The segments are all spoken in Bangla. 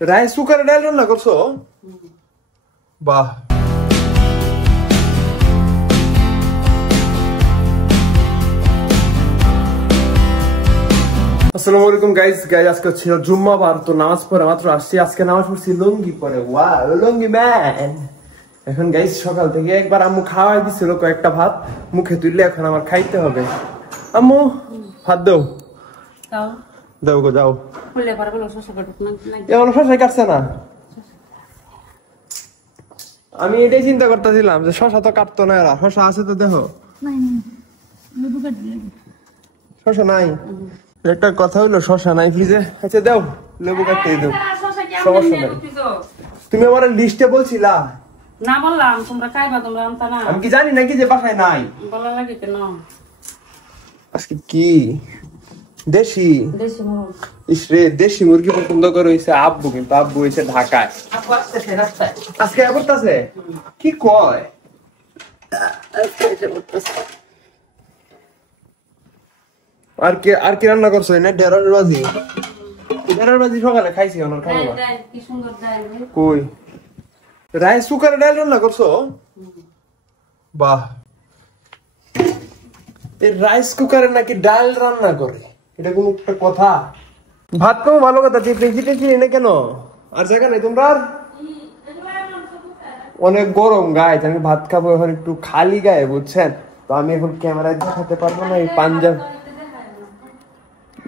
রাইস কুকারে ডাল রান্না করছো? বাহ। আসসালামু আলাইকুম গাইস। আজকে ছিল জুম্মাবার, তো নামাজ পড়ে মাত্র আসছি। আজকে নামাজ পড়ছি লুঙ্গি পরে। ওয়াও, লুঙ্গি ম্যান। এখন গাইস সকাল থেকে একবার আম্মু খাওয়াই দিছিল কয়েকটা ভাত, মুখে তুললে এখন আমার খাইতে হবে। আম্মু ভাত দাও। দাও গো, যাও। এমন শশা কাটছে না। আমি এটাই চিন্তা করতেছিলাম যে শশা তো কাটতো না এরা। শশা আছে তো দেখো। শশা নাই। একটা কথা হইলো, শশা নাই ফ্রিজে। আচ্ছা দাও, লেবু কাটতে দাও। সমস্যা নাই। তুমি আমার লিস্টে বলছিলা না? বললাম তোমরা খাইবা, তোমরা আনতা না। আমি কি জানি নাকি যে বাসায় নাই? বলা লাগে কেন? আজকে কি দেশি দেশি মুরগ। ইসরে দেশি মুরগি পছন্দ করে হইছে আব্বু, কিন্তু আব্বু হইছে ঢাকায়। আব্বু আসতেছে রাস্তায়। আজকে করতেছে কি কয়? আর কি রান্না করছো? না ঢেঁড়স ভাজি। ঢেঁড়স ভাজি সকালে খাইছি, ওনার খাবো না। কি সুন্দর ডাল। কই রাইস কুকারে ডাল রান্না করছো? বাহ। এই রাইস কুকারে নাকি ডাল রান্না করে, এটা কোন একটা কথা? ভাত তো ভালো কথা, টেনশন এনে কেন? আর জায়গা নেই তোমরা? অনেক গরম গায়ে, আমি ভাত খাবো এখন একটু খালি গায়ে, বুঝছেন? তো আমি এখন ক্যামেরায় দেখাতে পারবো না। এই পাঞ্জাব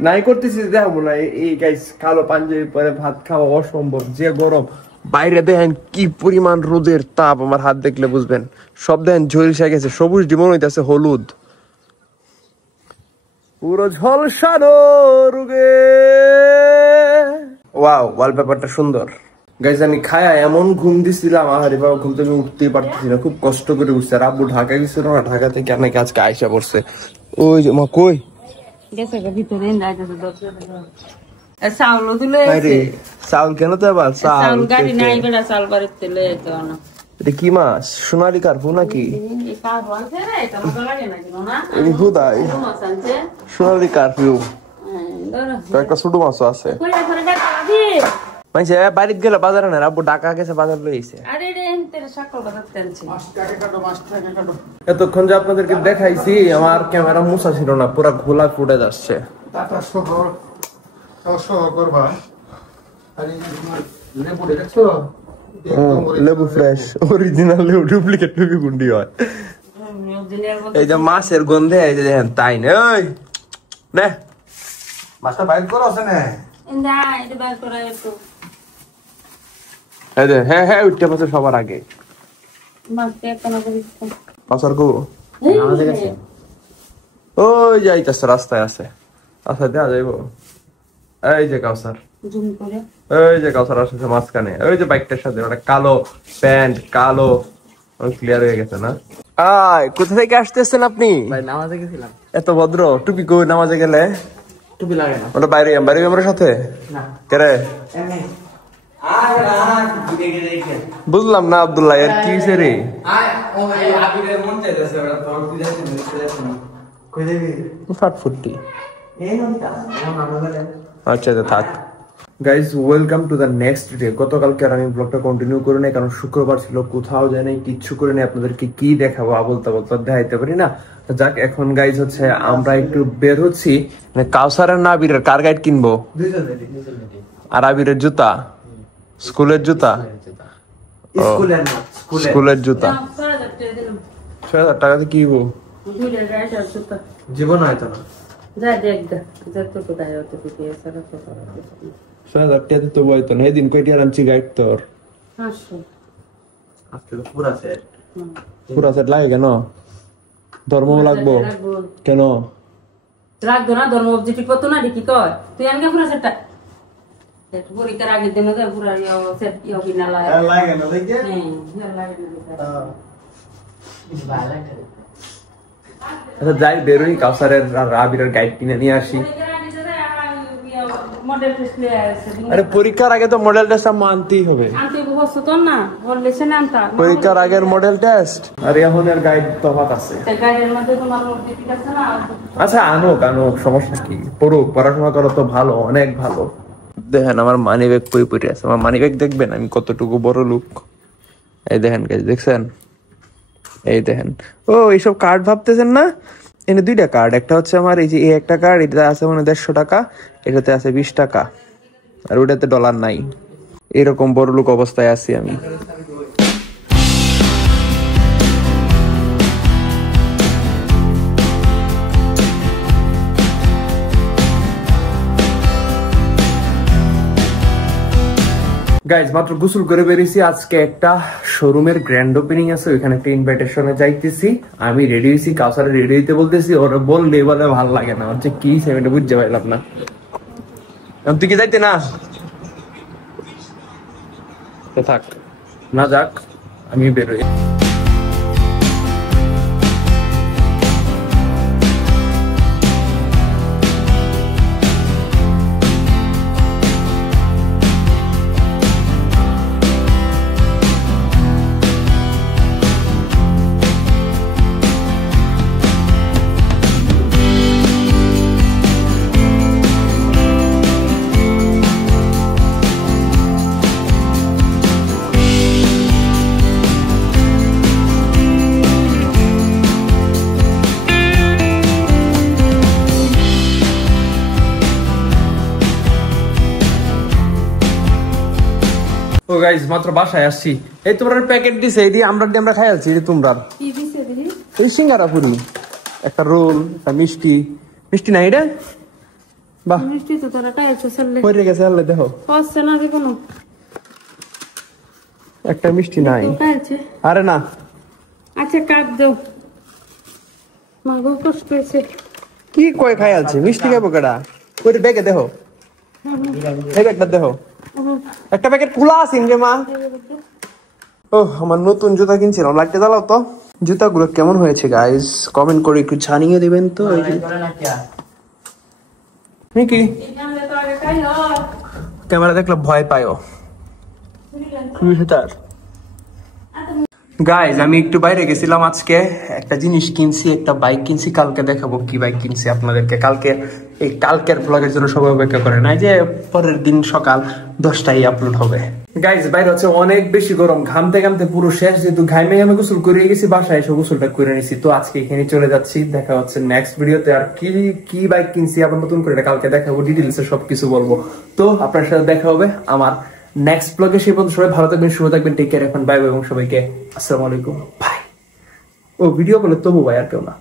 নাই করতেছি, দেখাবো না। এই গাইস কালো পাঞ্জাবি পরে ভাত খাওয়া অসম্ভব, যে গরম বাইরে। দেখেন কি পরিমাণ রোদের তাপ, আমার হাত দেখলে বুঝবেন। সব দেখেন ঝলসে গেছে, সবুজ ডিমন হইতেছে হলুদ, পুরো ঝলসানো রোগে। ওয়াও, ওয়ালপেপারটা সুন্দর। গাইস আমি খায়া এমন ঘুম দিছিলাম, আহারে বাবা, ঘুম থেকে উঠতেই পারতেছি না, খুব কষ্ট করে উঠছে। আর আব্বু ঢাকা গেছিল না, ঢাকা থেকে অনেক আজকে আইসা পড়ছে। ওই যে মা কই গেছে ভিতরে যাইতেছে দরজা। চাউল দিলে চাউল কেন তো আবার চাউল গাড়ি নাই, বেড়া চাউল বাড়িতে লয়ে যেতে না। এটা কি মাছ? সোনালী কার্পু নাকি? সোনালী কার্পু। একটা ছোট মাছও আছে। বাড়িতে গেলে বাজারে না, আব্বু ঢাকা গেছে, বাজার লইছে। এতক্ষণ যে আপনাদেরকে দেখাইছি, আমার ক্যামেরা মুছা ছিল না, পুরা ঘোলা ফুটে যাচ্ছে। লেবু ফ্রেশ, অরিজিনাল লেবু, ডুপ্লিকেট লেবু গুন্ডি হয়। এই যে মাছের গন্ধে, এই যে দেখেন, তাই না? ওই নে মাছটা বাইর করো, আছে না? হ্যাঁ হ্যাঁ, উঠতে পারছে সবার আগে। ওই যাইতেছে, রাস্তায় আছে। আচ্ছা দেওয়া যাইব। এই যে কাউসার, ওই যে কাউসার আসছে মাঝখানে, ওই যে বাইকটার সাথে ওটা কালো প্যান্ট, কালো ক্লিয়ার হয়ে গেছে না? কোথা থেকে আসতেছেন আপনি? নামাজে গেছিলাম। এত ভদ্র। টুপি কই? নামাজে গেলে টুপি লাগে না। ওটা বাইরে আমার সাথে কেরে? বুঝলাম না আব্দুল্লাহ, এর কি হয়েছে রে? ফাটফুটি। আচ্ছা থাক। Guys welcome to the next day. গতকালকে আর আমি ব্লগটা কন্টিনিউ করে নাই, কারণ শুক্রবার ছিল, কোথাও যাই নাই, কিচ্ছু করে নাই। আপনাদেরকে কি দেখাবো, বলতে দেখাইতে পারি না। যাক, এখন গাইজ হচ্ছে আমরা একটু বের হচ্ছি। কাউসার আর নাবিরের কার গাইড কিনবো? আর আবিরের জুতা, স্কুলের জুতা, স্কুলের জুতা ৬,০০০ টাকাতে কিনবো? জীবন হয়তো না। ৬,০০০ টাকা তো বইতো না। এদিন কয়টি আনছি গাইড তোর? পুরা সেট লাগে কেন? ধর্ম লাগবো কেন? লাগতো না ধর্ম অবজেক্টিভ কত না দেখি তো তুই আনকে পুরা সেটটা পরীক্ষার আগের দিন পুরা সেট কিনা লাগে না দেখে। আচ্ছা যাই, বেরোই, কাউসারের আর আবিরের গাইড কিনে নিয়ে আসি। আরে পরীক্ষার আগে তো মডেল টেস্ট মানতেই হবে। পরীক্ষার আগের মডেল টেস্ট আর এখনের গাইড তফাৎ আছে। আচ্ছা আনুক, সমস্যা কি? পড়ুক, পড়াশোনা করো তো ভালো, অনেক ভালো। দেখেন আমার মানি ব্যাগ পড়ে আছে, আমার মানি ব্যাগ দেখবেন আমি কতটুকু বড় লোক। এই দেখেন গাইস, দেখছেন? এই দেখেন। ও এইসব কার্ড ভাবতেছেন না, এনে দুইটা কার্ড, একটা হচ্ছে আমার এই যে এই একটা কার্ড, এটাতে আছে মানে 150 টাকা, এটাতে আছে 20 টাকা, আর ওটাতে ডলার নাই। এরকম বড় লোক অবস্থায় আছি আমি। গাইজ মাত্র গোসল করে বেরিয়েছি, আজকে একটা শোরুমের গ্র্যান্ড ওপেনিং আছে, ওইখানে একটা ইনভাইটেশনে যাইতেছি। আমি রেডি হয়েছি, কাউসারে রেডি হইতে বলতেছি, ওরা বললে বলে ভালো লাগে না, হচ্ছে কি সেটা বুঝতে পারলাম না। তুই কি যাইতে না? থাক না, যাক আমি বেরোই। ও গাইজ মাত্র বাসায় আসছি। এই তোমরা প্যাকেট দিছে, এই দিয়ে আমরা খাই আছি। তোমরা এই সিঙ্গারা পুরি, একটা রোল, একটা মিষ্টি। মিষ্টি নাই রে? বাহ, মিষ্টি তো তোরা খাইছো চলে কই রে গেছে? আল্লাহ দেখো পাচ্ছে না রে কোনো একটা মিষ্টি নাই। খাইছে? আরে না, আচ্ছা কাট দাও, মাগো কষ্ট পেয়েছে। কি কই খাই আছি? মিষ্টি খাবো কেডা? কই রে ব্যাগে দেখো, এই ব্যাগটা দেখো, একটা প্যাকেট খোলা আছে রে মা। ও আমার নতুন জুতা কিনছিলাম, লাইটটা জ্বালাও তো। জুতাগুলো কেমন হয়েছে গাইস কমেন্ট করে একটু জানিয়ে দিবেন তো। কি ক্যামেরা দেখলে ভয় পায়ও গাইজ। আমি একটু বাইরে গেছিলাম আজকে, একটা জিনিস কিনছি, একটা বাইক কিনছি, কালকে দেখাবো কি বাইক কিনছি আপনাদেরকে। কালকের ব্লগের জন্য সবাই অপেক্ষা করে না, যে পরের দিন সকাল 10টায় আপলোড হবে। গাইজ বাইরে হচ্ছে অনেক বেশি গরম, ঘামতে ঘামতে পুরো শেষ, যেহেতু ঘামে ঘামে গোসল করে গেছি, বাসায় এসে গোসলটা করে নিছি। তো আজকে এখানে চলে যাচ্ছি, দেখা হচ্ছে নেক্সট ভিডিওতে। আর কি বাইক কিনছি আবার নতুন করে কালকে দেখাবো, ডিটেলসে সবকিছু বলবো। তো আপনার সাথে দেখা হবে আমার নেক্সট ব্লগে। সেই পর্যন্ত সবাই ভালো থাকবেন, সুস্থ থাকবেন, টেক কেয়ার, এখন বাই বাই, এবং সবাইকে আসসালামু আলাইকুম, বাই। ও ভিডিও বলে তবু ভাই, আর কেউ না।